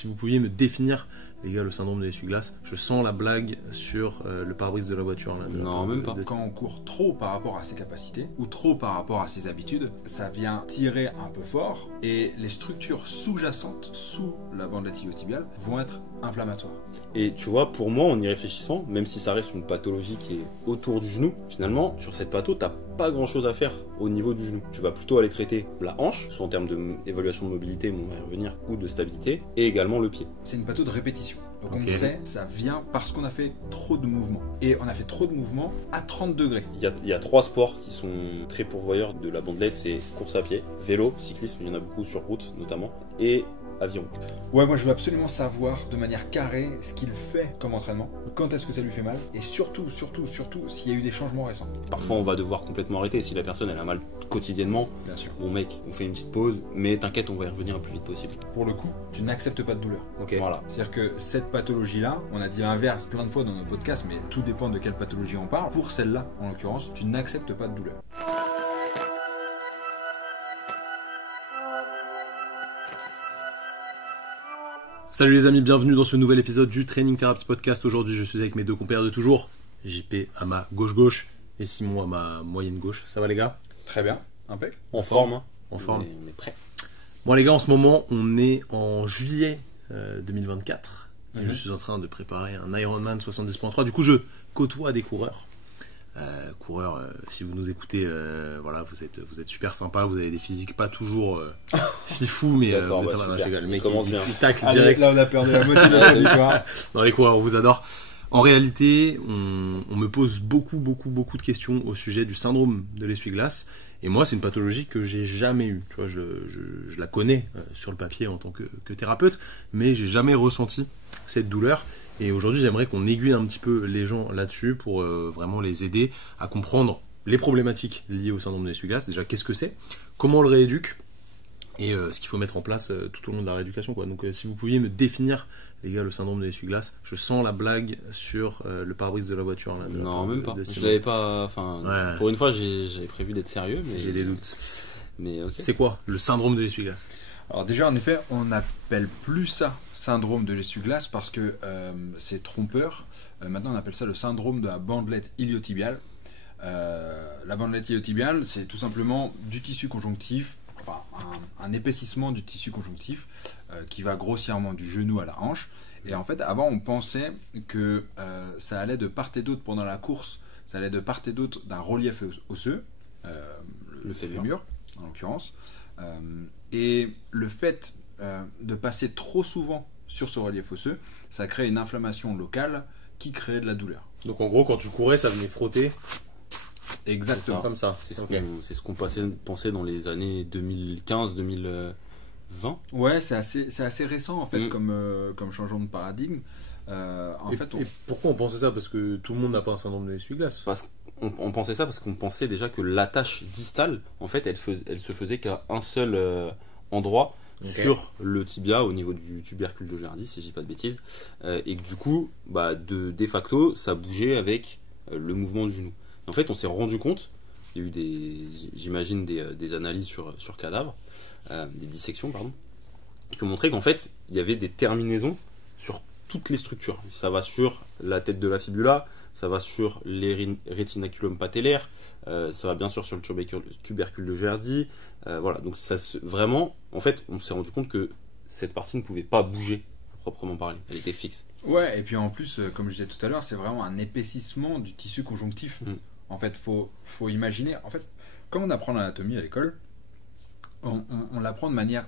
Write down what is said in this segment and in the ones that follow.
Si vous pouviez me définir, les gars, le syndrome de l'essuie-glace, je sens la blague sur le pare-brise de la voiture. Là, non, même pas. Quand on court trop par rapport à ses capacités ou trop par rapport à ses habitudes, ça vient tirer un peu fort et les structures sous-jacentes, sous la bande iliotibiale, vont être inflammatoires. Et tu vois, pour moi, en y réfléchissant, même si ça reste une pathologie qui est autour du genou, finalement, sur cette patho, t'as pas grand chose à faire au niveau du genou. Tu vas plutôt aller traiter la hanche, soit en termes d'évaluation de mobilité, mais on va y revenir, ou de stabilité, et également le pied. C'est une patho de répétition. Donc Ok. on sait, ça vient parce qu'on a fait trop de mouvements. Et on a fait trop de mouvements à 30 degrés. Il y a 3 sports qui sont très pourvoyeurs de la bandelette, c'est course à pied, vélo, cyclisme, il y en a beaucoup sur route notamment, et avion. Ouais, moi je veux absolument savoir de manière carrée ce qu'il fait comme entraînement, quand est-ce que ça lui fait mal, et surtout s'il y a eu des changements récents. Parfois on va devoir complètement arrêter si la personne elle a mal quotidiennement. Bien sûr. Bon mec, on fait une petite pause, mais t'inquiète, on va y revenir le plus vite possible. Pour le coup, tu n'acceptes pas de douleur. Ok. Voilà. C'est-à-dire que cette pathologie-là, on a dit l'inverse plein de fois dans nos podcasts, mais tout dépend de quelle pathologie on parle. Pour celle-là, en l'occurrence, tu n'acceptes pas de douleur. Salut les amis, bienvenue dans ce nouvel épisode du Training Therapy Podcast. Aujourd'hui, je suis avec mes deux compères de toujours, JP à ma gauche-gauche et Simon à ma moyenne-gauche. Ça va les gars? Très bien, impec. En forme, hein. En forme. On est prêt. Bon les gars, en ce moment, on est en juillet 2024. Et je suis en train de préparer un Ironman 70.3. Du coup, je côtoie des coureurs. Si vous nous écoutez, voilà, vous êtes super sympa, vous avez des physiques pas toujours fifou, mais D'accord, vous êtes bah, sympa. super. Le mec, Commence bien. il tacle Allez, direct. là on a perdu la moitié de la victoire. Dans les coureurs, on vous adore. En réalité, on me pose beaucoup de questions au sujet du syndrome de l'essuie-glace. Et moi, c'est une pathologie que j'ai jamais eue. Tu vois, je la connais sur le papier en tant que thérapeute, mais j'ai jamais ressenti cette douleur. Et aujourd'hui, j'aimerais qu'on aiguille un petit peu les gens là-dessus pour vraiment les aider à comprendre les problématiques liées au syndrome de l'essuie-glace. Déjà, qu'est-ce que c'est, comment on le rééduque et ce qu'il faut mettre en place tout au long de la rééducation, quoi. Donc, si vous pouviez me définir, les gars, le syndrome de l'essuie-glace, je sens la blague sur le pare-brise de la voiture. Là, Non, même pas. de Je Simon. l'avais pas. Enfin, Ouais. pour une fois, j'avais prévu d'être sérieux, mais J'ai des doutes. Mais ok. C'est quoi le syndrome de l'essuie-glace? Alors déjà, en effet, on n'appelle plus ça syndrome de l'essuie-glace parce que c'est trompeur. Maintenant, on appelle ça le syndrome de la bandelette iliotibiale. La bandelette iliotibiale, c'est tout simplement du tissu conjonctif, enfin un épaississement du tissu conjonctif qui va grossièrement du genou à la hanche. Et en fait, avant, on pensait que ça allait de part et d'autre pendant la course, ça allait de part et d'autre d'un relief osseux, le fémur en l'occurrence. Et le fait de passer trop souvent sur ce relief osseux, ça crée une inflammation locale qui crée de la douleur. Donc en gros, quand tu courais, ça venait frotter. Exactement. Comme ça. C'est Ok. ce qu'on pensait dans les années 2015-2020. Ouais, c'est assez récent en fait comme changement de paradigme. Et pourquoi on pensait ça? Parce que tout le monde n'a pas un syndrome de l'essuie-glace. On pensait ça parce qu'on pensait déjà que l'attache distale, en fait, elle se faisait qu'à un seul endroit sur le tibia, au niveau du tubercule de Gerdy, si je dis pas de bêtises, et que du coup, de facto, ça bougeait avec le mouvement du genou. En fait, on s'est rendu compte, il y a eu j'imagine des analyses sur cadavres, des dissections, pardon, qui ont montré qu'en fait, il y avait des terminaisons sur toutes les structures. Ça va sur la tête de la fibula, ça va sur les rétinaculum patellaire, ça va bien sûr sur le tubercule de Gerdy. Voilà, donc vraiment, en fait, on s'est rendu compte que cette partie ne pouvait pas bouger à proprement parler, elle était fixe. Ouais, et puis en plus, comme je disais tout à l'heure, c'est vraiment un épaississement du tissu conjonctif. En fait, faut imaginer, en fait, comme on apprend l'anatomie à l'école, on l'apprend de manière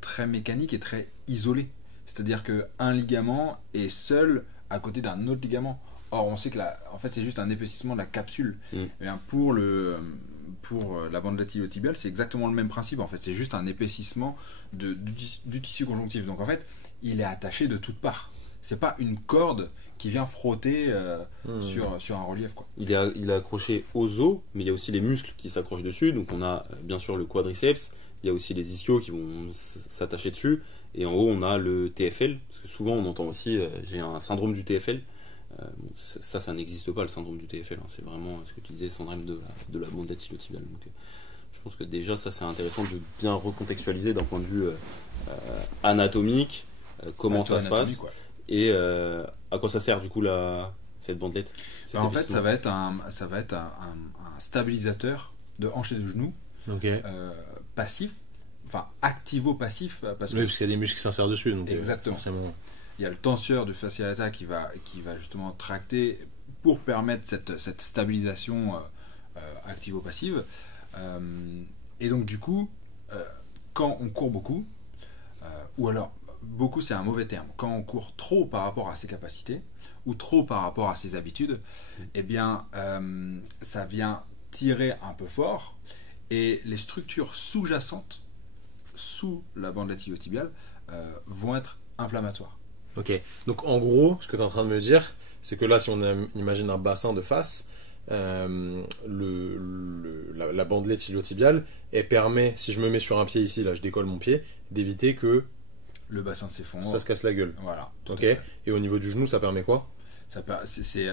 très mécanique et très isolée. C'est-à-dire qu'un ligament est seul à côté d'un autre ligament. Or, on sait que en fait, c'est juste un épaississement de la capsule. Et bien, pour la bandelette iliotibiale, c'est exactement le même principe. En fait, c'est juste un épaississement du tissu conjonctif. Donc, en fait, il est attaché de toutes parts. C'est pas une corde qui vient frotter sur un relief, quoi. Il est accroché aux os, mais il y a aussi les muscles qui s'accrochent dessus. Donc, on a bien sûr le quadriceps, il y a aussi les ischios qui vont s'attacher dessus. Et en haut, on a le TFL, parce que souvent on entend aussi j'ai un syndrome du TFL. Ça n'existe pas, le syndrome du TFL. Hein. C'est vraiment ce que tu disais, syndrome de la bandelette iliotibiale. Donc, je pense que déjà, ça c'est intéressant de bien recontextualiser d'un point de vue anatomique, comment ça se passe Anatomique, ouais. et à quoi ça sert du coup cette bandelette. Bah, en fait, ça va être un stabilisateur de hanche et de genou Ok. passif, enfin activo-passif, parce Oui, que parce qu'il y a des muscles qui s'insèrent dessus. Donc, Exactement. forcément. il y a le tenseur du fascia lata qui va justement tracter pour permettre cette stabilisation activo-passive. Et donc du coup, quand on court beaucoup, ou alors beaucoup c'est un mauvais terme, quand on court trop par rapport à ses capacités ou trop par rapport à ses habitudes, eh bien ça vient tirer un peu fort et les structures sous-jacentes sous la bandelette iliotibiale vont être inflammatoires. Ok. Donc en gros, ce que tu es en train de me dire, c'est que là, si on imagine un bassin de face, la bandelette iliotibiale, elle permet, si je me mets sur un pied ici, là, je décolle mon pied, d'éviter que Le bassin s'effondre. ça se casse la gueule. Voilà. tout à Ok. fait. Et au niveau du genou, ça permet quoi? C'est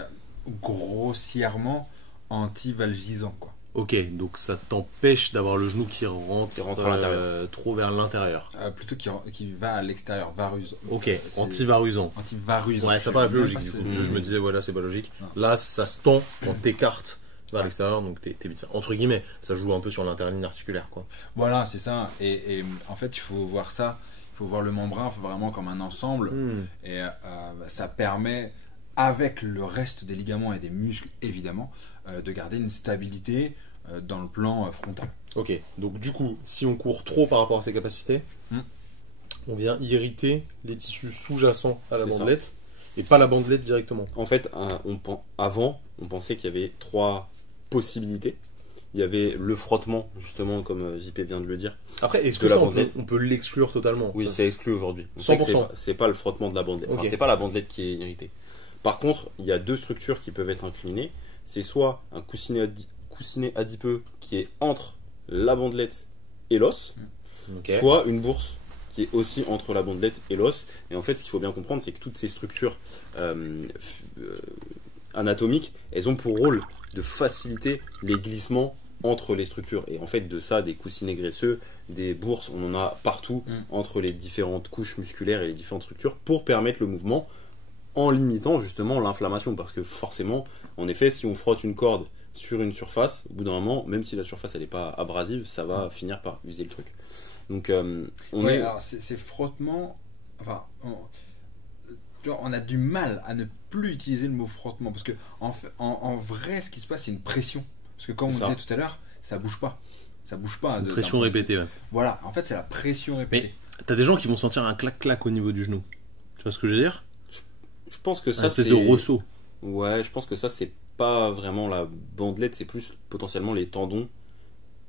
grossièrement anti-valgisant, quoi. Ok. Donc ça t'empêche d'avoir le genou qui rentre, Qui rentre à l'intérieur. trop vers l'intérieur. Plutôt qui va à l'extérieur, varusant. Ok. C'est Anti-varusant. anti-varusant. Ouais, ça paraît plus logique. Du coup. Je me disais, voilà, c'est pas logique. Non. Là, ça se tend quand t'écartes vers Ouais. l'extérieur, donc t'évites ça. Entre guillemets, ça joue un peu sur l'interligne articulaire, quoi. Voilà, c'est ça. Et en fait, il faut voir ça, il faut voir le membrin vraiment comme un ensemble. Et ça permet, avec le reste des ligaments et des muscles, évidemment, de garder une stabilité dans le plan frontal. Ok, donc du coup, si on court trop par rapport à ses capacités, on vient irriter les tissus sous-jacents à la C'est ça. bandelette et pas la bandelette directement. En fait, avant, on pensait qu'il y avait 3 possibilités. Il y avait le frottement, justement, comme JP vient de le dire. Après, est-ce De que la ça, bandelette. on peut l'exclure totalement? Oui, Ça, c'est exclu aujourd'hui. On sait que 100%. c'est pas le frottement de la bandelette. Enfin, Ok. c'est pas la bandelette qui est irritée. Par contre, il y a 2 structures qui peuvent être incriminées. C'est soit un coussinet adipeux qui est entre la bandelette et l'os, Ok. soit une bourse qui est aussi entre la bandelette et l'os. Et en fait, ce qu'il faut bien comprendre, c'est que toutes ces structures anatomiques, elles ont pour rôle de faciliter les glissements entre les structures. Et en fait, de ça, des coussinets graisseux, des bourses, on en a partout entre les différentes couches musculaires et les différentes structures pour permettre le mouvement en limitant justement l'inflammation. Parce que forcément, en effet, si on frotte une corde sur une surface, au bout d'un moment, même si la surface elle n'est pas abrasive, ça va finir par user le truc. Donc, Alors ces frottements, enfin, tu vois, on a du mal à ne plus utiliser le mot frottement parce que en vrai, ce qui se passe, c'est une pression. Parce que comme on C'est ça. disait tout à l'heure, ça bouge pas. Ça bouge pas. Une pression d'un- répétée, ouais. Voilà, en fait, c'est la pression répétée. T'as des gens qui vont sentir un clac-clac au niveau du genou. Tu vois ce que je veux dire? je pense que Un ça, espèce c'est... de ressaut. Ouais, je pense que ça, c'est pas vraiment la bandelette, c'est plus potentiellement les tendons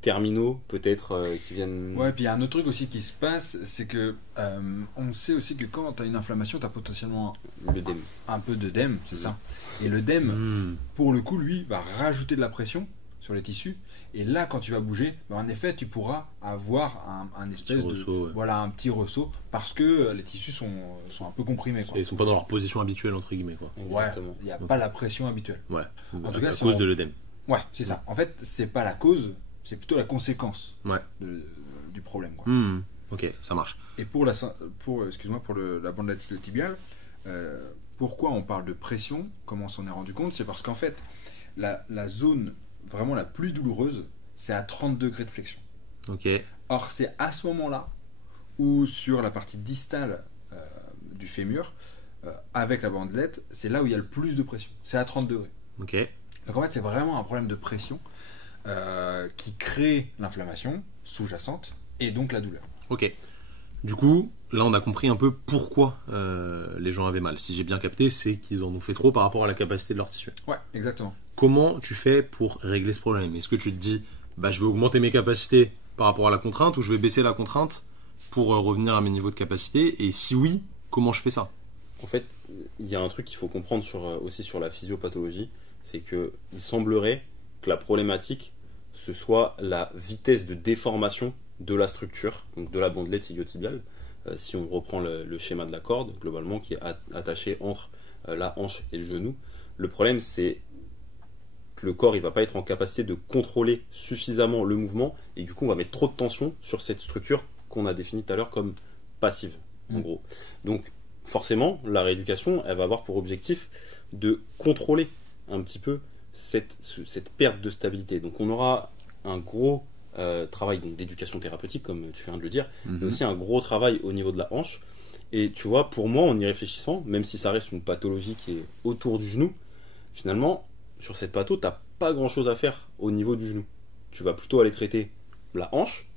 terminaux, peut-être, qui viennent... Ouais, puis il y a un autre truc aussi qui se passe, c'est que on sait aussi que quand tu as une inflammation, tu as potentiellement Le dème. un peu d'œdème, c'est ça. Et l'œdème, pour le coup, lui, va rajouter de la pression sur les tissus. Et là, quand tu vas bouger, en effet, tu pourras avoir un espèce Petit ressaut, ouais. voilà, un petit ressaut parce que les tissus sont un peu comprimés. Quoi. Et ils sont pas dans leur position habituelle, entre guillemets, quoi. Ouais, Exactement. il n'y a pas la pression habituelle. Ouais. En tout À cas, si cause on- de l'œdème. Ouais, c'est ça. En fait, c'est pas la cause, c'est plutôt la conséquence Ouais. du problème. Quoi. Ok, ça marche. Et pour la bandelette iliotibiale, pourquoi on parle de pression, comment on s'en est rendu compte, c'est parce qu'en fait, la zone vraiment la plus douloureuse, c'est à 30 degrés de flexion. Ok. Or, c'est à ce moment-là où sur la partie distale du fémur, avec la bandelette, c'est là où il y a le plus de pression. C'est à 30 degrés. Ok. Donc en fait, c'est vraiment un problème de pression qui crée l'inflammation sous-jacente et donc la douleur. Ok. Du coup, là, on a compris un peu pourquoi les gens avaient mal. Si j'ai bien capté, c'est qu'ils en ont fait trop par rapport à la capacité de leur tissu. Ouais, exactement. Comment tu fais pour régler ce problème? Est-ce que tu te dis, bah, je vais augmenter mes capacités par rapport à la contrainte ou je vais baisser la contrainte pour revenir à mes niveaux de capacité? Et si oui, comment je fais ça? En fait, il y a un truc qu'il faut comprendre aussi sur la physiopathologie, c'est que il semblerait que la problématique, ce soit la vitesse de déformation de la structure, donc de la bandelette iliotibiale. Si on reprend le schéma de la corde, globalement, qui est attaché entre la hanche et le genou, le problème, c'est que le corps il va pas être en capacité de contrôler suffisamment le mouvement, et du coup, on va mettre trop de tension sur cette structure qu'on a définie tout à l'heure comme passive. en gros. Donc, forcément, la rééducation, elle va avoir pour objectif de contrôler un petit peu cette perte de stabilité. Donc, on aura un gros travail d'éducation thérapeutique, comme tu viens de le dire, mais aussi un gros travail au niveau de la hanche. Et tu vois, pour moi, en y réfléchissant, même si ça reste une pathologie qui est autour du genou, finalement, sur cette patho, tu n'as pas grand-chose à faire au niveau du genou. Tu vas plutôt aller traiter la hanche,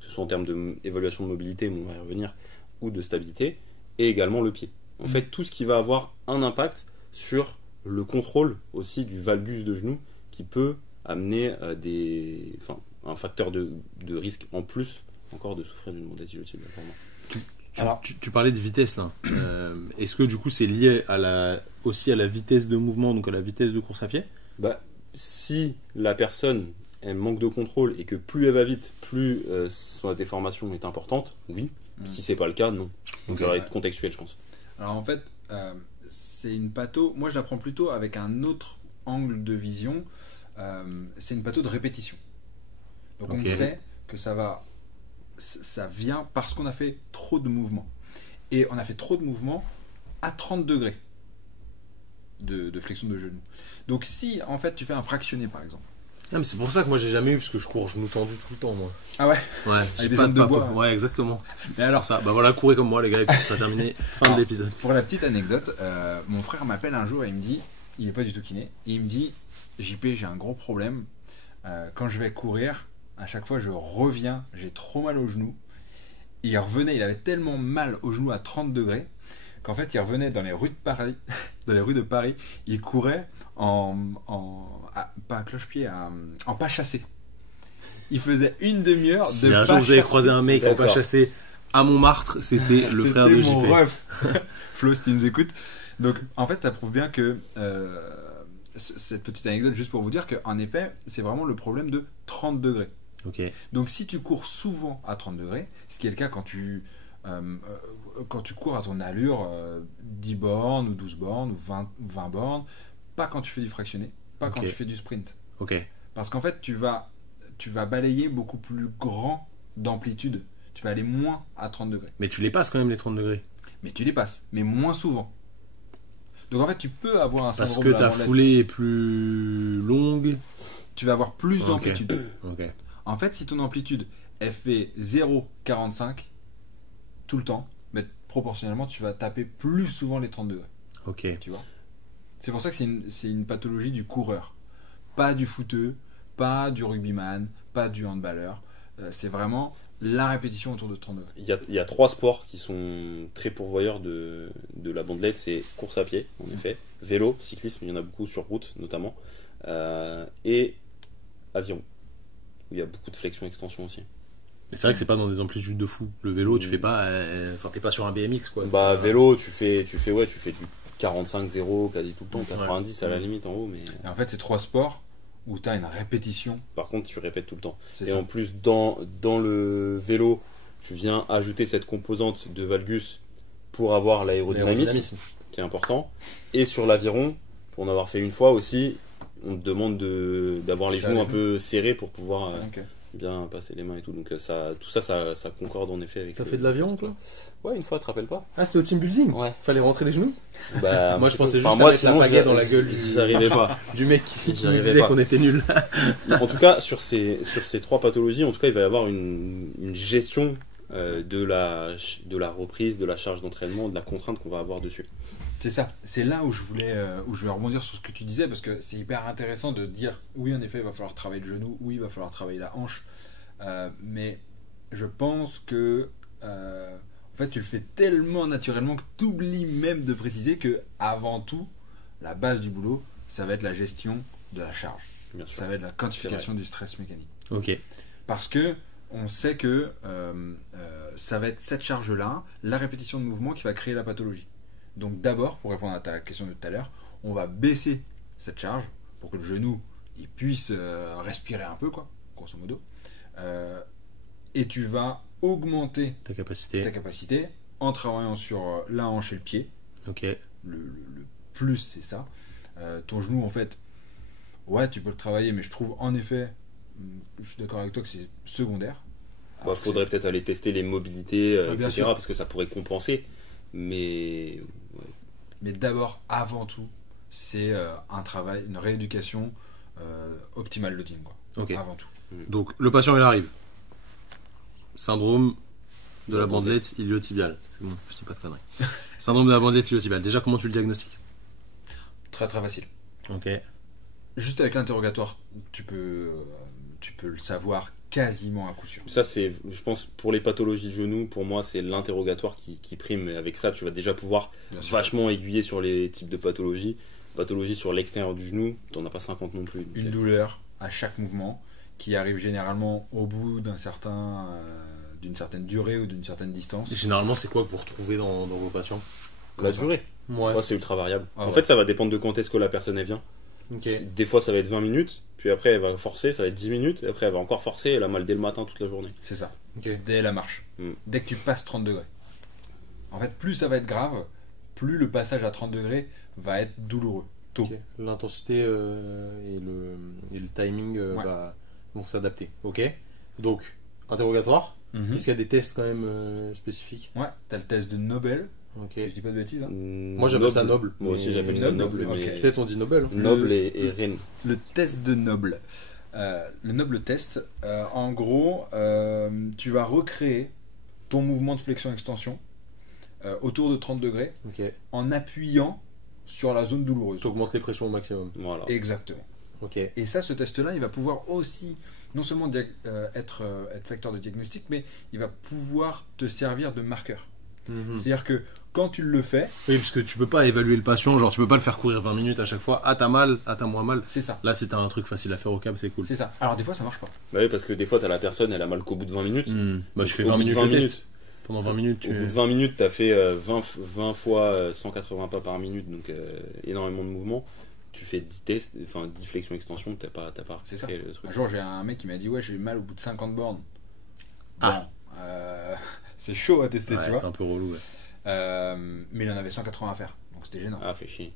que ce soit en termes d'évaluation de mobilité, mais on va y revenir, ou de stabilité, et également le pied. En fait, tout ce qui va avoir un impact sur le contrôle aussi du valgus de genou, qui peut amener un facteur de risque en plus, encore de souffrir d'une bondette iliotibiale. Tu parlais de vitesse là. Est-ce que du coup c'est lié aussi à la vitesse de mouvement, donc à la vitesse de course à pied? Si la personne elle manque de contrôle et que plus elle va vite, plus sa déformation est importante, oui. Si c'est pas le cas, non. Donc ça va être contextuel, je pense. Alors en fait, c'est une patho. Moi, je la prends plutôt avec un autre angle de vision. C'est une patho de répétition. Donc on sait que ça vient parce qu'on a fait trop de mouvements. Et on a fait trop de mouvements à 30 degrés de flexion de genou. Donc si en fait tu fais un fractionné par exemple. Ah, mais c'est pour ça que moi j'ai jamais eu, parce que je cours genou tendu tout le temps moi. Ah ouais. Ouais, j'ai pas de bois. Ouais, exactement. Mais alors ça, voilà, courez comme moi les gars, et puis ça sera terminé. Fin de l'épisode. Pour la petite anecdote, mon frère m'appelle un jour et il me dit, il est pas du tout kiné, et il me dit, JP, j'ai un gros problème. Quand je vais courir, à chaque fois je reviens, j'ai trop mal au genou. Il revenait, il avait tellement mal au genou à 30 degrés qu'en fait il revenait dans les rues de Paris, il courait pas à cloche-pied, en pas chassé. Il faisait une demi-heure de si pas un jour vous avez chassé. croisé un mec en pas chassé à Montmartre, c'était le frère de mon JP. ref. Flo, si tu nous écoutes. Donc en fait ça prouve bien que cette petite anecdote, juste pour vous dire qu'en effet c'est vraiment le problème de 30 degrés. Okay. Donc si tu cours souvent à 30 degrés, ce qui est le cas quand tu cours à ton allure 10 bornes ou 12 bornes ou 20 bornes, pas quand tu fais du fractionné, pas quand tu fais du sprint. Parce qu'en fait tu vas balayer beaucoup plus grand d'amplitude, tu vas aller moins à 30 degrés. Mais tu les passes quand même les 30 degrés. Mais tu les passes, mais moins souvent. Donc en fait tu peux avoir un syndrome de la parce que ta foulée est plus longue, tu vas avoir plus d'amplitude. Okay. En fait, si ton amplitude elle fait 0,45 tout le temps, mais proportionnellement, tu vas taper plus souvent les 30 degrés. Tu vois. C'est pour ça que c'est une pathologie du coureur. Pas du footeux, pas du rugbyman, pas du handballeur. C'est vraiment la répétition autour de 30 degrés. Il y a 3 sports qui sont très pourvoyeurs de la bandelette. C'est course à pied, en effet, vélo, cyclisme, il y en a beaucoup sur route notamment, et aviron, où il y a beaucoup de flexion-extension aussi. Mais c'est vrai que c'est pas dans des amplitudes de fou. Le vélo, tu fais pas, t'es pas sur un BMX quoi. Vélo, tu fais du 45-0 quasi tout le temps, 90 à la limite en haut. Mais et en fait, c'est 3 sports où tu as une répétition. Par contre, tu répètes tout le temps. C'est et ça. En plus, dans le vélo, tu viens ajouter cette composante de valgus pour avoir l'aérodynamisme, qui est important. Et sur l'aviron, pour en avoir fait une fois aussi, on te demande d'avoir les genoux un peu serrés pour pouvoir bien passer les mains et tout. Donc tout ça concorde en effet avec. T'as fait de l'aviron toi? Ouais, une fois, tu te rappelles pas? Ah, c'était au team building? Ouais. Fallait rentrer les genoux? Moi je pensais juste à mettre la pagaie dans la gueule j'arrivais pas. du mec qui nous disait qu'on était nuls. En tout cas, sur ces 3 pathologies, en tout cas, il va y avoir une gestion de la reprise, de la charge d'entraînement, de la contrainte qu'on va avoir dessus. C'est ça, c'est là où je vais rebondir sur ce que tu disais, parce que c'est hyper intéressant de dire oui, en effet il va falloir travailler le genou, oui il va falloir travailler la hanche, mais je pense que en fait tu le fais tellement naturellement que tu oublies même de préciser que avant tout la base du boulot ça va être la gestion de la charge. Bien sûr. Ça va être la quantification du stress mécanique. Parce que on sait que ça va être cette charge là, la répétition de mouvement qui va créer la pathologie. Donc d'abord, pour répondre à ta question de tout à l'heure, on va baisser cette charge pour que le genou il puisse respirer un peu, quoi, grosso modo. Et tu vas augmenter ta capacité en travaillant sur la hanche et le pied. Le plus, c'est ça. Ton genou, en fait, ouais, tu peux le travailler, mais je trouve en effet, je suis d'accord avec toi que c'est secondaire. Alors, faudrait peut-être aller tester les mobilités, bien etc. sûr. Parce que ça pourrait compenser. Mais Mais d'abord, avant tout, c'est un travail, une rééducation optimal loading, quoi. Ok. Avant tout. Donc le patient il arrive. Syndrome de la bandelette iliotibiale. C'est bon, je dis pas de conneries. Syndrome de la bandelette iliotibiale. Déjà, comment tu le diagnostiques? Très très facile. Ok. Juste avec l'interrogatoire, tu peux le savoir quasiment à coup sûr. ça, c'est, je pense, pour les pathologies de genoux, pour moi, c'est l'interrogatoire qui prime. Et avec ça, tu vas déjà pouvoir Bien sûr. vachement aiguiller sur les types de pathologies. Pathologie sur l'extérieur du genou, t'en as pas 50 non plus. Une douleur à chaque mouvement qui arrive généralement au bout d'une certaine durée ou d'une certaine distance. Généralement, c'est quoi que vous retrouvez dans vos patients? La durée, Ouais. ouais, c'est ultra variable. Ah En ouais. fait, ça va dépendre de quand est-ce que la personne elle vient. Ok. Des fois, ça va être 20 minutes, puis après, elle va forcer, ça va être 10 minutes, et après, elle va encore forcer, elle a mal dès le matin toute la journée. C'est ça. Ok. Dès la marche. Mm. Dès que tu passes 30 degrés. En fait, plus ça va être grave, plus le passage à 30 degrés va être douloureux. Tôt. Ok. L'intensité et le timing Ouais. vont s'adapter. Ok. Donc, interrogatoire. Mhm. Est-ce qu'il y a des tests quand même spécifiques? Ouais, t'as le test de Nobel, Ok. si je dis pas de bêtises. Hein. Moi, j'appelle ça noble. Moi aussi, Mais- j'appelle ça Noble, noble, mais ok. Peut-être on dit Nobel. Hein. noble et reine. Le test de Noble. Le Noble test, en gros, tu vas recréer ton mouvement de flexion-extension autour de 30 degrés Ok. en appuyant sur la zone douloureuse. Tu augmentes les pressions au maximum. Voilà. Exactement. Ok. Et ça, ce test-là, il va pouvoir aussi, non seulement être facteur de diagnostic, mais il va pouvoir te servir de marqueur. Mhm. C'est-à-dire que quand tu le fais, Oui, parce que tu peux pas évaluer le patient, genre tu peux pas le faire courir 20 minutes à chaque fois. Ah, t'as mal, ah, t'as moins mal. c'est ça. Là, si t'as un truc facile à faire au câble, c'est cool. C'est ça. Alors des fois, ça marche pas. Bah oui, parce que des fois, t'as la personne, elle a mal qu'au bout de 20 minutes. Bah, je fais Au 20 bout de minutes 20 de minutes. test. Pendant 20 minutes, Au bout de 20 minutes, t'as fait 20 fois 180 pas par minute, donc énormément de mouvements. Tu fais 10 tests, enfin 10 flexions-extensions, t'as pas C'est ça. recréé le truc. Un jour, j'ai un mec qui m'a dit, ouais, j'ai mal au bout de 50 bornes. Ah. Bon, c'est chaud à tester, Ouais, tu c'est vois. un peu relou. Ouais. Mais il en avait 180 à faire, donc c'était gênant. Ah, fait chier.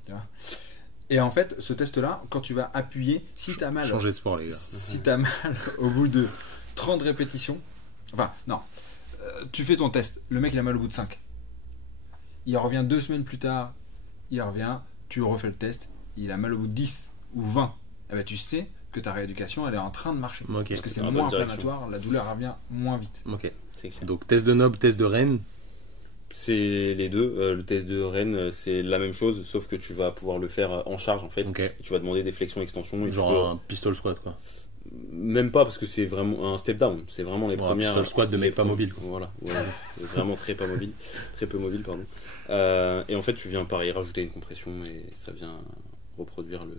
Et en fait, ce test-là, quand tu vas appuyer, si t'as mal, Changer de sport, les gars. si t'as mal au bout de 30 répétitions, enfin, non, tu fais ton test, le mec il a mal au bout de 5. Il revient 2 semaines plus tard, il revient, tu refais le test, il a mal au bout de 10 ou 20. Eh ben, tu sais que ta rééducation elle est en train de marcher. Ok. Parce que c'est Dans la moins bonne direction. inflammatoire, la douleur revient moins vite. Ok. C'est clair. Donc, test de Noble, test de Rennes. C'est les deux. Le test de Rennes, c'est la même chose, sauf que tu vas pouvoir le faire en charge en fait. Ok. Et tu vas demander des flexions-extensions. Et Genre un pistol squat, quoi. Même pas parce que c'est vraiment un step down. C'est vraiment les Bon, un premières. pistol squat de mec pas les- mobile, quoi. Voilà. Vraiment très pas mobile. Très peu mobile, pardon. Et en fait, tu viens pareil rajouter une compression et ça vient reproduire le.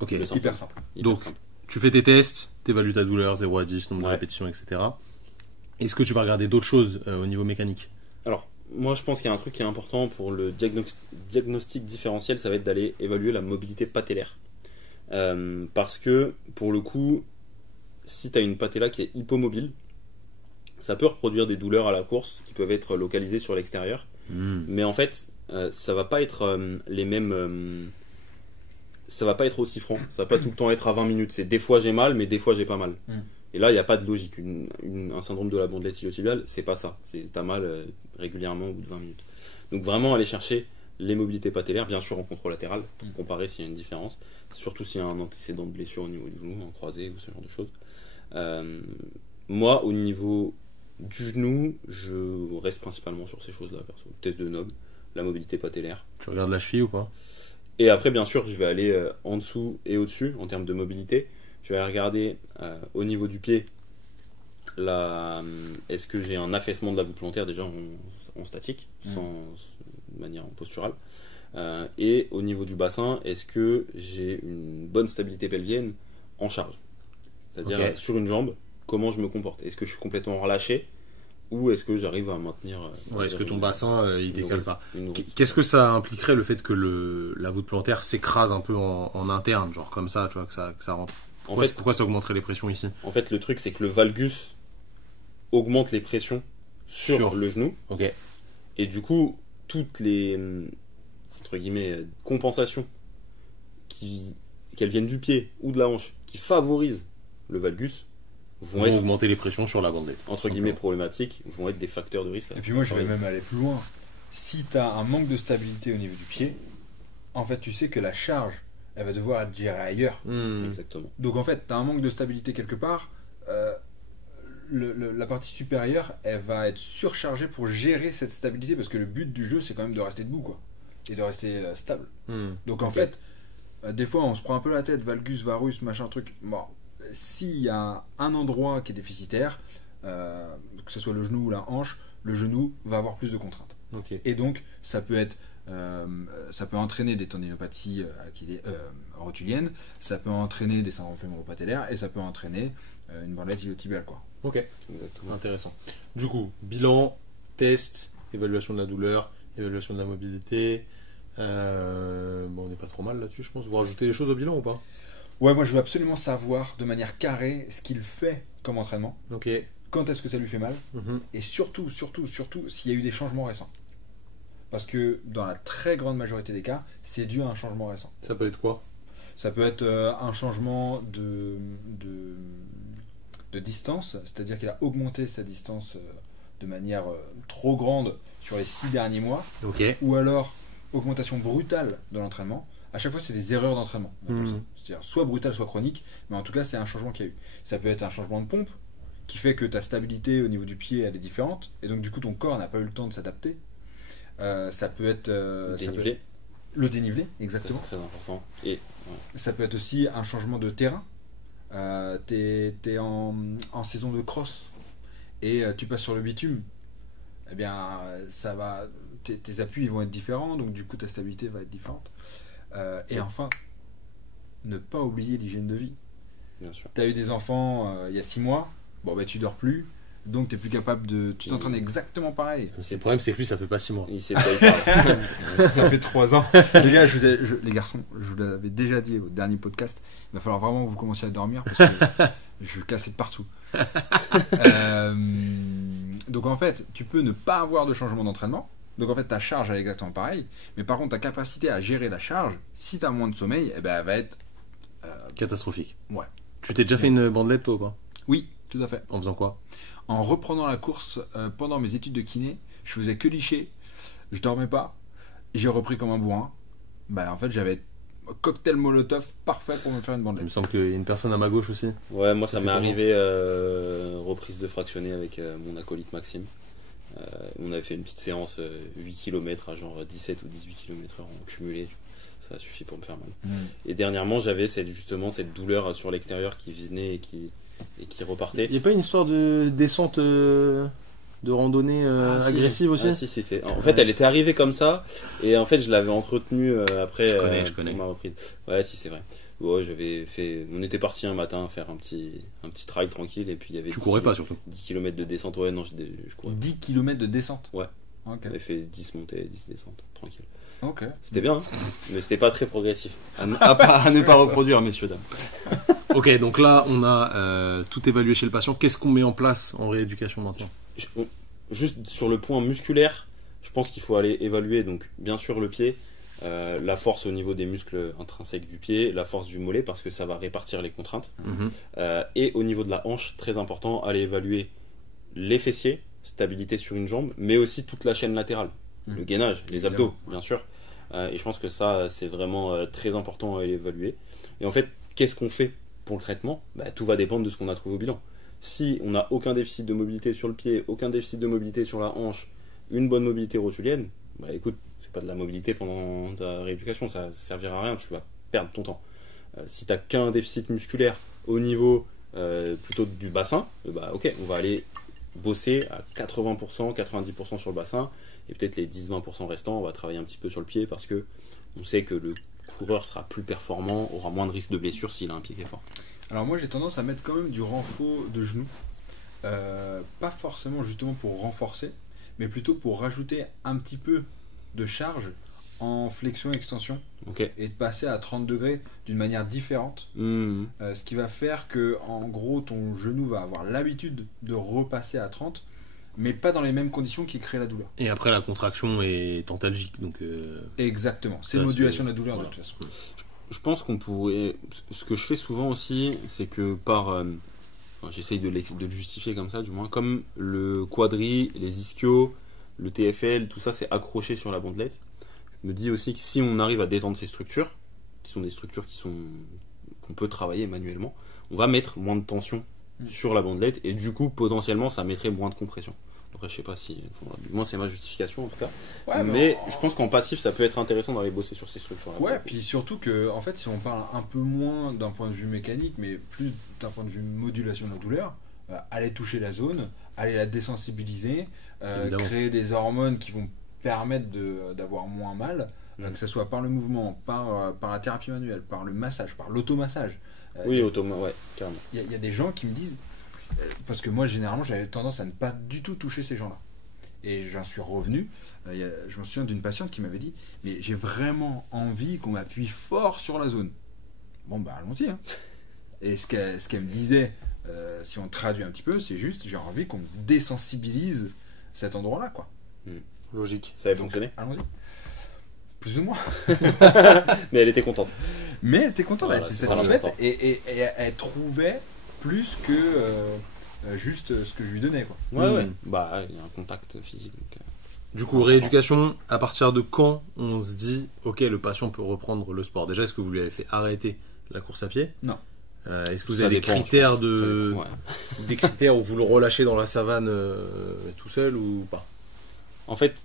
Ok. le symptôme. Hyper simple. Hyper Donc, simple. tu fais tes tests, t'évalues ta douleur, 0 à 10, nombre de Ouais. répétitions, etc. Est-ce que tu vas regarder d'autres choses au niveau mécanique? Alors, moi je pense qu'il y a un truc qui est important pour le diagnostic différentiel, ça va être d'aller évaluer la mobilité patellaire. Parce que, pour le coup, si tu as une patella qui est hypomobile, ça peut reproduire des douleurs à la course qui peuvent être localisées sur l'extérieur. Mais en fait, ça va pas être les mêmes. Ça va pas être aussi franc, ça va pas tout le temps être à 20 minutes. C'est des fois j'ai mal, mais des fois j'ai pas mal. Et là, il n'y a pas de logique. Un syndrome de la bandelette iliotibiale, c'est pas ça. T'as mal régulièrement au bout de 20 minutes. Donc vraiment aller chercher les mobilités patellaires, bien sûr en contralatéral, pour comparer s'il y a une différence. Surtout s'il y a un antécédent de blessure au niveau du genou, en croisé ou ce genre de choses. Moi, au niveau du genou, je reste principalement sur ces choses-là, perso. Le test de Noble, la mobilité patellaire. Tu regardes la cheville ou pas? Et après, bien sûr, je vais aller en dessous et au-dessus en termes de mobilité. Je vais aller regarder au niveau du pied, est-ce que j'ai un affaissement de la voûte plantaire déjà en statique, de manière posturale. Et au niveau du bassin, est-ce que j'ai une bonne stabilité pelvienne en charge? C'est-à-dire Ok. sur une jambe, comment je me comporte? Est-ce que je suis complètement relâché ou est-ce que j'arrive à maintenir Ouais, est-ce que ton bassin il décale pas? une Qu'est-ce que ça impliquerait le fait que la voûte plantaire s'écrase un peu en interne, genre comme ça, tu vois, que ça rentre? En Pourquoi ça augmenterait les pressions ici? fait, le truc, c'est que le valgus augmente les pressions sur le genou. Ok. Et du coup, toutes les entre guillemets compensations qu'elles viennent du pied ou de la hanche qui favorisent le valgus vont vont être, augmenter les pressions sur la bandelette. entre guillemets, problématiques, vont être des facteurs de risque. Et puis moi, je vais même aller plus loin. Si tu as un manque de stabilité au niveau du pied, en fait, tu sais que la charge, elle va devoir être gérée ailleurs. Exactement. Donc en fait, tu as un manque de stabilité quelque part. La partie supérieure, elle va être surchargée pour gérer cette stabilité parce que le but du jeu, c'est quand même de rester debout, quoi, et de rester stable. Donc en fait, des fois, on se prend un peu la tête, valgus, varus, machin, truc. Bon, s'il y a un endroit qui est déficitaire, que ce soit le genou ou la hanche, le genou va avoir plus de contraintes. Ok. Et donc, ça peut entraîner des tendinopathies rotuliennes, ça peut entraîner des syndromes fémoro-patellaires et ça peut entraîner une bandelette iliotibiale, quoi. Ok. Exactement. Intéressant. Du coup, bilan, test, évaluation de la douleur, évaluation de la mobilité. Bon, on n'est pas trop mal là-dessus, je pense. Vous rajoutez des choses au bilan ou pas? Ouais, moi je veux absolument savoir de manière carrée ce qu'il fait comme entraînement, Ok. quand est-ce que ça lui fait mal, et surtout, s'il y a eu des changements récents. Parce que dans la très grande majorité des cas, c'est dû à un changement récent. Ça peut être quoi? Ça peut être un changement de distance, c'est-à-dire qu'il a augmenté sa distance de manière trop grande sur les 6 derniers mois, Ok. ou alors augmentation brutale de l'entraînement. À chaque fois, c'est des erreurs d'entraînement. on appelle ça. C'est-à-dire soit brutale, soit chronique, mais en tout cas, c'est un changement qu'il y a eu. Ça peut être un changement de pompe qui fait que ta stabilité au niveau du pied, elle est différente, et donc du coup, ton corps n'a pas eu le temps de s'adapter. Ça peut être Dénivelé, le dénivelé, ça, exactement. c'est très important. Et Ça peut être aussi un changement de terrain. T'es en saison de cross et tu passes sur le bitume. Eh bien, ça va. Tes appuis ils vont être différents, donc du coup ta stabilité va être différente. Et enfin, ne pas oublier l'hygiène de vie. bien sûr. T'as eu des enfants il y a 6 mois, bon bah tu dors plus, donc t'es plus capable de. Tu t'entraînes exactement pareil. Le problème, c'est que lui, ça fait pas 6 mois. Il s'est pas parlé. Ça fait 3 ans. Les gars, les garçons, je vous l'avais déjà dit au dernier podcast, il va falloir vraiment que vous commenciez à dormir parce que je casse de partout. Donc en fait, tu peux ne pas avoir de changement d'entraînement. Donc en fait, ta charge elle est exactement pareille. Mais par contre, ta capacité à gérer la charge, si tu as moins de sommeil, eh ben, elle va être. Catastrophique. Ouais. Tu t'es déjà fait une bandelette, toi, ou pas? Oui, tout à fait. En faisant quoi? En reprenant la course pendant mes études de kiné, je faisais que licher. Je dormais pas. J'ai repris comme un bourrin. Bah en fait, j'avais un cocktail molotov parfait pour me faire une Il me bandelette. semble qu'il y a une personne à ma gauche aussi. Ouais, moi ça Ça m'est fait arrivé reprise de fractionné avec mon acolyte Maxime. On avait fait une petite séance 8 km à genre 17 ou 18 km/h en cumulé. Ça a suffi pour me faire mal. Et dernièrement, j'avais justement cette douleur sur l'extérieur qui venait et qui repartait. Il n'y a pas une histoire de descente de randonnée Si. agressive aussi? Ah, si. En fait, elle était arrivée comme ça, et en fait, je l'avais entretenue après. Je connais. Pour ma reprise. Ouais, si, c'est vrai. Ouais, on était parti un matin faire un petit trail tranquille, et puis il y avait. Tu courais pas surtout? 10 km de descente. Ouais, non, je courais. 10 km de descente. Ouais. Ok. On avait fait 10 montées, 10 descentes, tranquille. Ok. C'était bien, hein, mais c'était pas très progressif. À ne pas reproduire, messieurs, dames. Ok, donc là, on a tout évalué chez le patient. Qu'est-ce qu'on met en place en rééducation maintenant? Juste sur le point musculaire, je pense qu'il faut aller évaluer, donc bien sûr le pied, la force au niveau des muscles intrinsèques du pied, la force du mollet, parce que ça va répartir les contraintes. Et au niveau de la hanche, très important, aller évaluer les fessiers, stabilité sur une jambe, mais aussi toute la chaîne latérale, le gainage, les abdos, bien sûr. Et je pense que ça, c'est vraiment très important à évaluer. Et en fait, qu'est-ce qu'on fait pour le traitement? Tout va dépendre de ce qu'on a trouvé au bilan. Si on n'a aucun déficit de mobilité sur le pied, aucun déficit de mobilité sur la hanche, une bonne mobilité rotulienne, écoute, c'est pas de la mobilité pendant ta rééducation, ça servira à rien, tu vas perdre ton temps. Si tu n'as qu'un déficit musculaire au niveau plutôt du bassin, ok, on va aller bosser à 80%, 90% sur le bassin, et peut-être les 10-20% restants, on va travailler un petit peu sur le pied parce que on sait que le coureur sera plus performant, aura moins de risque de blessure s'il a un pied qui est fort. Alors moi j'ai tendance à mettre quand même du renfort de genou. Pas forcément justement pour renforcer, mais plutôt pour rajouter un petit peu de charge en flexion-extension et de passer à 30 degrés d'une manière différente. Ce qui va faire que en gros ton genou va avoir l'habitude de repasser à 30, mais pas dans les mêmes conditions qui créent la douleur. Et après, la contraction est antalgique, donc... Exactement, c'est ça, une modulation de la douleur voilà. de toute façon. Je pense qu'on pourrait... Ce que je fais souvent aussi, c'est que par enfin, j'essaye de le justifier comme ça, du moins, comme le quadri, les ischios, le TFL, tout ça c'est accroché sur la bandelette. Je me dis aussi que si on arrive à détendre ces structures, qui sont des structures qu'on peut travailler manuellement, on va mettre moins de tension sur la bandelette et du coup potentiellement ça mettrait moins de compression. Après je sais pas si, enfin, du moins c'est ma justification en tout cas. Ouais, mais je pense qu'en passif ça peut être intéressant d'aller bosser sur ces structures là. Ouais, puis surtout que en fait si on parle un peu moins d'un point de vue mécanique mais plus d'un point de vue modulation de la douleur, aller toucher la zone, aller la désensibiliser, créer des hormones qui vont permettre d'avoir moins mal, que ce soit par le mouvement, par la thérapie manuelle, par le massage, par l'automassage. Oui, ouais, carrément. Il y a des gens qui me disent, parce que moi généralement j'avais tendance à ne pas du tout toucher ces gens-là. Et j'en suis revenu, je me souviens d'une patiente qui m'avait dit, mais j'ai vraiment envie qu'on m'appuie fort sur la zone. Bon bah allons-y. Hein. Et ce qu'elle me disait, si on traduit un petit peu, c'est juste j'ai envie qu'on me désensibilise cet endroit-là, quoi. Logique. Ça avait fonctionné. Allons-y. Plus ou moins. Mais elle était contente. Mais elle était contente, voilà, elle s'est satisfaite et elle trouvait plus que juste ce que je lui donnais, quoi. Ouais. Bah, il y a un contact physique. Donc, du coup, rééducation, à partir de quand on se dit, ok, le patient peut reprendre le sport? Déjà, est-ce que vous lui avez fait arrêter la course à pied? Non. Est-ce que vous avez des critères des critères où vous le relâchez dans la savane tout seul ou pas? En fait,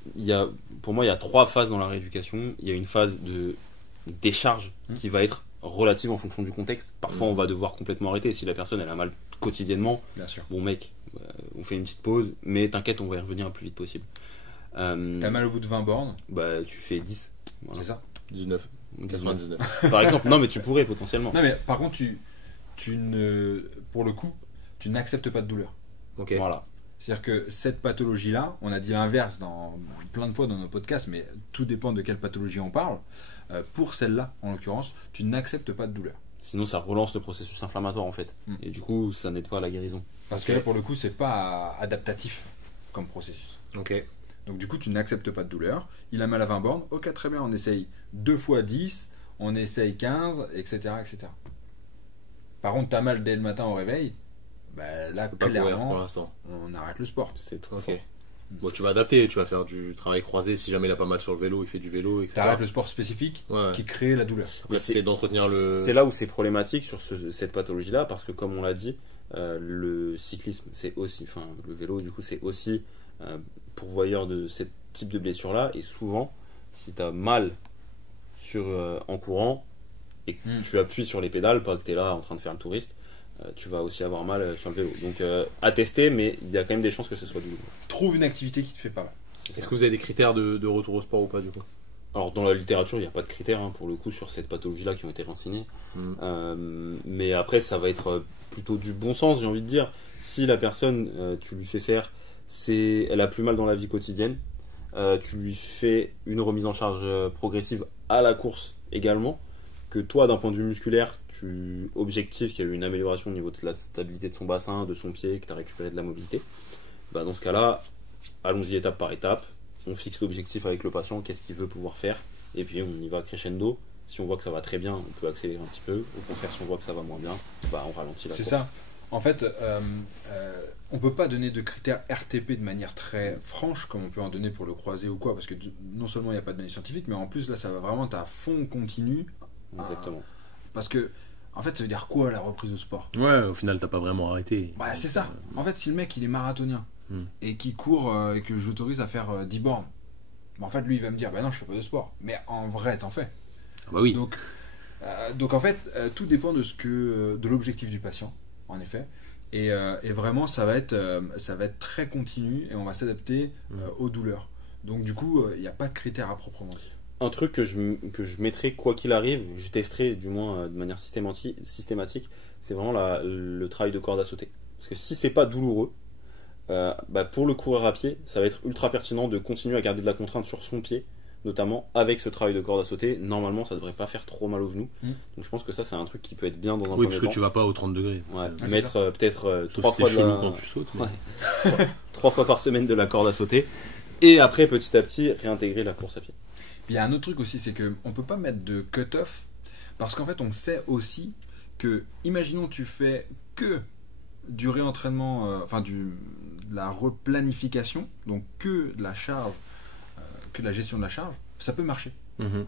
pour moi, il y a 3 phases dans la rééducation. Il y a une phase de décharge qui va être relative en fonction du contexte. Parfois, on va devoir complètement arrêter. Si la personne elle a mal quotidiennement, bien sûr. Bon mec, on fait une petite pause, mais t'inquiète, on va y revenir le plus vite possible. T'as mal au bout de 20 bornes? Bah, tu fais 10. Voilà. C'est ça? 19. 99. Par exemple, non, mais tu pourrais potentiellement. Non, mais par contre, pour le coup, tu n'acceptes pas de douleur. Ok. Voilà. C'est-à-dire que cette pathologie-là, on a dit l'inverse plein de fois dans nos podcasts, mais tout dépend de quelle pathologie on parle. Pour celle-là, en l'occurrence, tu n'acceptes pas de douleur. Sinon, ça relance le processus inflammatoire en fait. Et du coup, ça n'aide pas à la guérison. Parce que là, pour le coup, c'est pas adaptatif comme processus. Ok. Donc du coup, tu n'acceptes pas de douleur. Il a mal à 20 bornes. Ok, très bien, on essaye 2 fois 10, on essaye 15, etc. etc. Par contre, tu as mal dès le matin au réveil. Bah, là, clairement, pour l'instant. on arrête le sport. C'est trop Ok. fort. Bon, tu vas adapter, tu vas faire du travail croisé. Si jamais il a pas mal sur le vélo, il fait du vélo, etc. Tu arrêtes le sport spécifique qui crée la douleur. Après, c'est d'entretenir le. C'est là où c'est problématique sur cette pathologie-là, parce que comme on l'a dit, le cyclisme, c'est aussi, enfin le vélo, du coup, c'est aussi pourvoyeur de ce type de blessure-là. Et souvent, si tu as mal en courant et que tu appuies sur les pédales, pas que tu es là en train de faire le touriste, tu vas aussi avoir mal sur le vélo. Donc à tester, mais il y a quand même des chances que ce soit douloureux. Trouve une activité qui te fait pas mal. Est-ce que vous avez des critères de retour au sport ou pas du coup? Alors dans la littérature, il n'y a pas de critères pour le coup sur cette pathologie-là qui ont été renseignés. Mais après, ça va être plutôt du bon sens, j'ai envie de dire. Si la personne, tu lui fais faire, elle a plus mal dans la vie quotidienne, tu lui fais une remise en charge progressive à la course également, que toi, d'un point de vue musculaire, tu objectives qu'il y a eu une amélioration au niveau de la stabilité de son bassin, de son pied, que tu as récupéré de la mobilité, bah dans ce cas-là, allons-y étape par étape. On fixe l'objectif avec le patient, qu'est-ce qu'il veut pouvoir faire, et puis on y va crescendo. Si on voit que ça va très bien, on peut accélérer un petit peu. Au contraire, si on voit que ça va moins bien, bah on ralentit la course. C'est ça. En fait, on peut pas donner de critères RTP de manière très franche, comme on peut en donner pour le croisé ou quoi, parce que non seulement il n'y a pas de données scientifiques, mais en plus là, ça va vraiment être à fond continu. Exactement. Parce que, en fait, ça veut dire quoi la reprise au sport? Ouais, au final, t'as pas vraiment arrêté. Bah, c'est ça. En fait, si le mec il est marathonien et qui court et que j'autorise à faire 10 bornes, bah, en fait, lui il va me dire bah non, je fais pas de sport. Mais en vrai, t'en fais. Ah bah oui. Donc en fait, tout dépend de l'objectif du patient, en effet. Et vraiment, ça va être très continu et on va s'adapter aux douleurs. Donc du coup, il n'y a pas de critères à proprement dire. Un truc que je mettrai quoi qu'il arrive, je testerai du moins de manière systématique, c'est vraiment le travail de corde à sauter. Parce que si c'est pas douloureux, pour le coureur à pied, ça va être ultra pertinent de continuer à garder de la contrainte sur son pied, notamment avec ce travail de corde à sauter. Normalement, ça devrait pas faire trop mal aux genoux. Donc je pense que ça, c'est un truc qui peut être bien dans un premier temps. Oui, parce que tu vas pas aux 30 degrés. Ouais, mettre peut-être 3 fois quand tu sautes. Mais... 3 fois par semaine de la corde à sauter. Et après, petit à petit, réintégrer la course à pied. Il y a un autre truc aussi, c'est qu'on ne peut pas mettre de cut-off, parce qu'en fait, on sait aussi que, imaginons tu fais que du réentraînement, de la replanification, donc que de la charge, que de la gestion de la charge, ça peut marcher.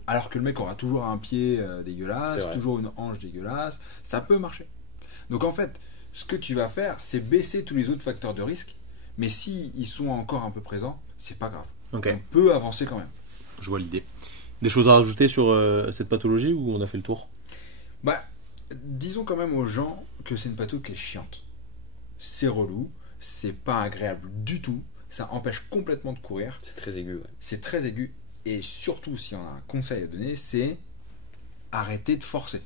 Alors que le mec aura toujours un pied dégueulasse, toujours une hanche dégueulasse, ça peut marcher. Donc en fait, ce que tu vas faire, c'est baisser tous les autres facteurs de risque, mais s'ils sont encore un peu présents, c'est pas grave. Okay. On peut avancer quand même. Je vois l'idée. Des choses à rajouter sur cette pathologie ou on a fait le tour? Bah, disons quand même aux gens que c'est une patho qui est chiante. C'est relou, c'est pas agréable du tout, ça empêche complètement de courir. C'est très aigu. Ouais. C'est très aigu. Et surtout, si on a un conseil à donner, c'est arrêtez de forcer.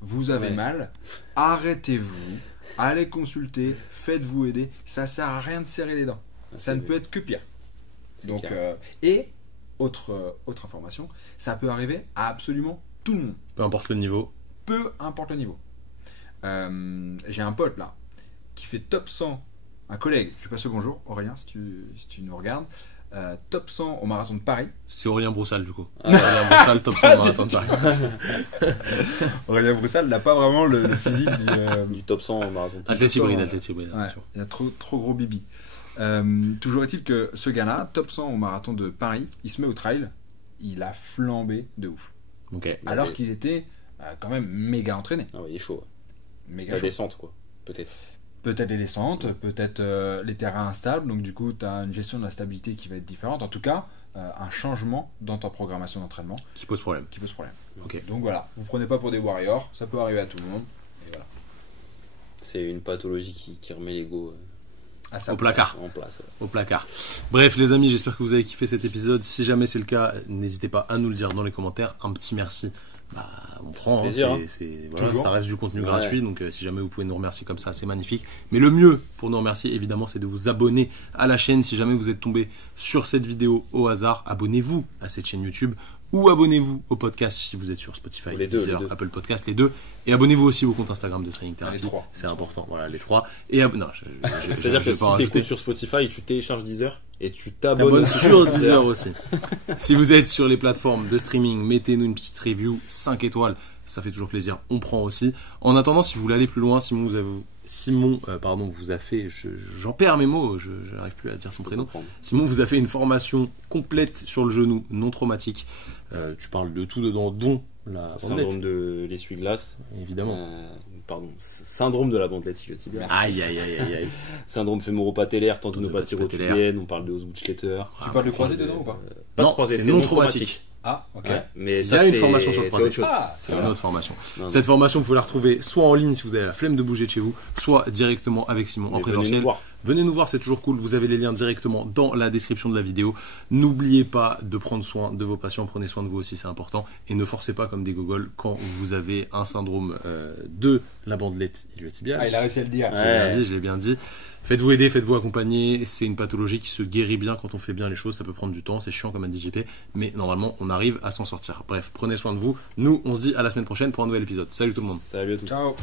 Vous avez mal, arrêtez-vous, allez consulter, faites-vous aider. Ça sert à rien de serrer les dents. Ça ne peut être que pire. Donc, et autre information, ça peut arriver à absolument tout le monde. Peu importe le niveau. Peu importe le niveau. J'ai un pote là qui fait top 100, un collègue, je lui passe le bonjour, Aurélien, si tu nous regardes. Top 100 au marathon de Paris. C'est Aurélien Broussal du coup. Aurélien Broussal, top 100 au marathon de Paris. Aurélien Broussal n'a pas vraiment le physique du top 100 au marathon de Paris. Athlétique hybride. Ouais, il a trop gros bibi. Toujours est-il que ce gars-là, top 100 au marathon de Paris, il se met au trail, il a flambé de ouf. Okay. Alors qu'il était quand même méga entraîné. Ah ouais, il est chaud. Méga la chaud. Descente quoi, peut-être. Peut-être les descentes, peut-être les terrains instables, donc du coup tu as une gestion de la stabilité qui va être différente. En tout cas, un changement dans ta programmation d'entraînement qui pose problème. Okay. Donc voilà, vous prenez pas pour des warriors, ça peut arriver à tout le monde. Et voilà. C'est une pathologie qui remet l'ego au placard. En place. Au placard. Bref les amis, j'espère que vous avez kiffé cet épisode. Si jamais c'est le cas, n'hésitez pas à nous le dire dans les commentaires. Un petit merci. On prend, plaisir, voilà, ça reste du contenu gratuit, donc si jamais vous pouvez nous remercier comme ça, c'est magnifique. Mais le mieux pour nous remercier, évidemment, c'est de vous abonner à la chaîne. Si jamais vous êtes tombé sur cette vidéo au hasard, abonnez-vous à cette chaîne YouTube ou abonnez-vous au podcast si vous êtes sur Spotify, Deezer, Apple Podcast, les deux. Et abonnez-vous aussi au compte Instagram de Training Therapy. Les trois. C'est important, voilà, les trois. Et c'est-à-dire que si tu écoutes sur Spotify, tu télécharges Deezer et tu t'abonnes sur Deezer aussi. Si vous êtes sur les plateformes de streaming, mettez-nous une petite review, 5 étoiles, ça fait toujours plaisir, on prend aussi. En attendant, si vous voulez aller plus loin, Simon vous a fait, j'en perds mes mots, je n'arrive plus à dire son prénom. Simon vous a fait une formation complète sur le genou, non traumatique. Tu parles de tout dedans, dont la syndrome de l'essuie-glace. Évidemment. Syndrome de la bandelette iliotibiale. Aïe. Syndrome fémoro-patellaire, tendinopathie rotulienne, on parle de Osgood-Schletter. Tu parles de croisé dedans ou pas? Pas de croisé, c'est non traumatique. Ah, ok. Ouais, mais ça, il y a une formation sur le croisé. C'est une autre formation. Cette formation, vous pouvez la retrouver soit en ligne si vous avez la flemme de bouger de chez vous, soit directement avec Simon en présentiel. Venez nous voir, c'est toujours cool. Vous avez les liens directement dans la description de la vidéo. N'oubliez pas de prendre soin de vos patients. Prenez soin de vous aussi, c'est important. Et ne forcez pas comme des gogoles quand vous avez un syndrome de la bandelette iliotibiale. Ah, il a réussi à le dire. Je l'ai bien dit. Faites-vous aider, faites-vous accompagner. C'est une pathologie qui se guérit bien quand on fait bien les choses. Ça peut prendre du temps, c'est chiant comme a dit JP. Mais normalement, on arrive à s'en sortir. Bref, prenez soin de vous. Nous, on se dit à la semaine prochaine pour un nouvel épisode. Salut tout le monde. Salut à tous. Ciao.